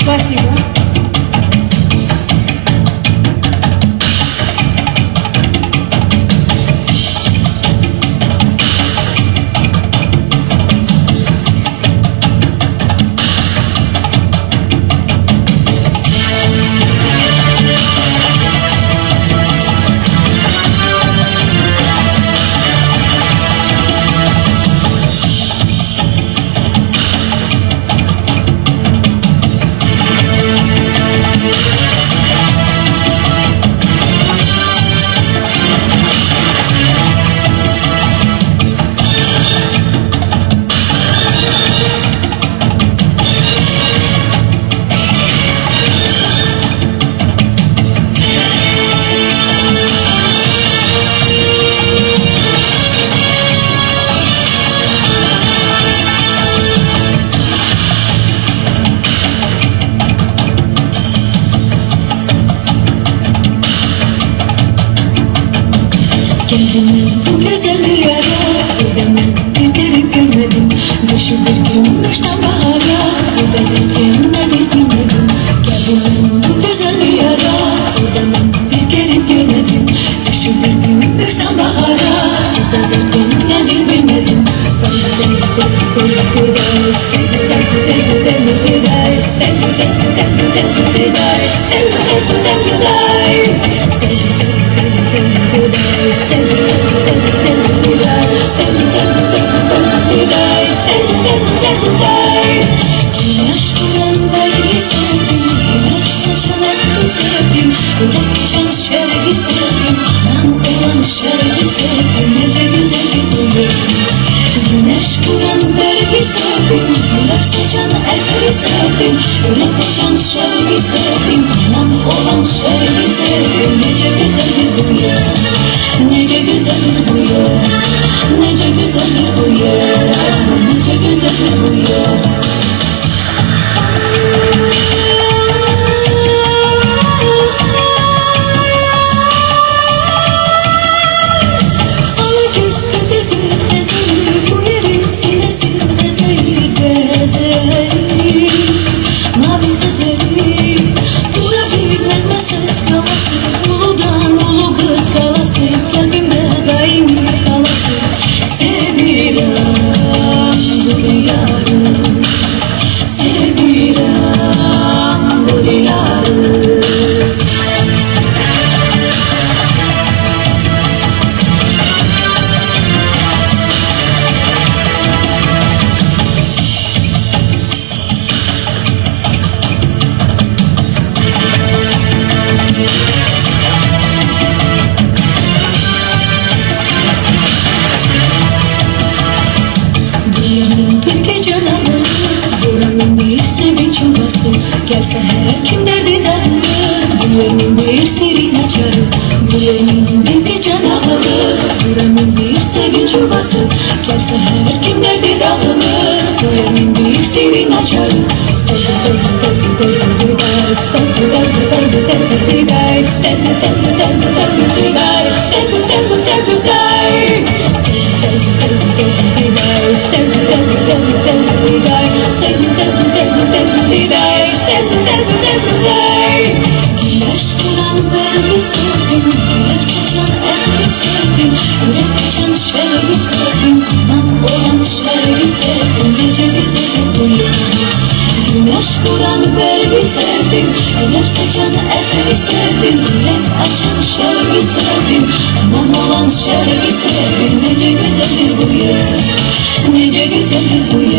Спасибо. Kendimi bu güzel bir yara, gidemen bir kere görmedim. Düşü bir gün kıştan bahara, giderken nedir bilmedim. Kendimi bu güzel bir yara, gidemen bir kere görmedim. Düşü bir gün kıştan bahara, giderken nedir bilmedim. Yürek içen şerbi sevdim, anam olan şerbi sevdim, nece güzeldir bu yer. Güneş vuran berbi sevdim, güler saçan elleri sevdim, yürek içen şerbi sevdim, anam olan şerbi sevdim, nece güzeldir bu yer. Nece güzeldir bu yer, nece güzeldir bu yer, nece güzeldir bu yer. Gelse her kim derdi dağılır, buranın bir sirine açarım. Buranın bir gece ağılır, buranın bir sevinç yuvası. Gelse her kim derdi dağılır, buranın bir sirine açarım. Güneş vuran verbi sevdim, güler saçan elleri sevdim, yürek açan şerbi sevdim, anam olan şerbi sevdim, nece güzeldir bu yer. Güneş vuran verbi sevdim, güler saçan elleri sevdim, yürek açan şerbi sevdim, anam olan şerbi sevdim, nece güzeldir bu yer. Nece güzeldir bu yer.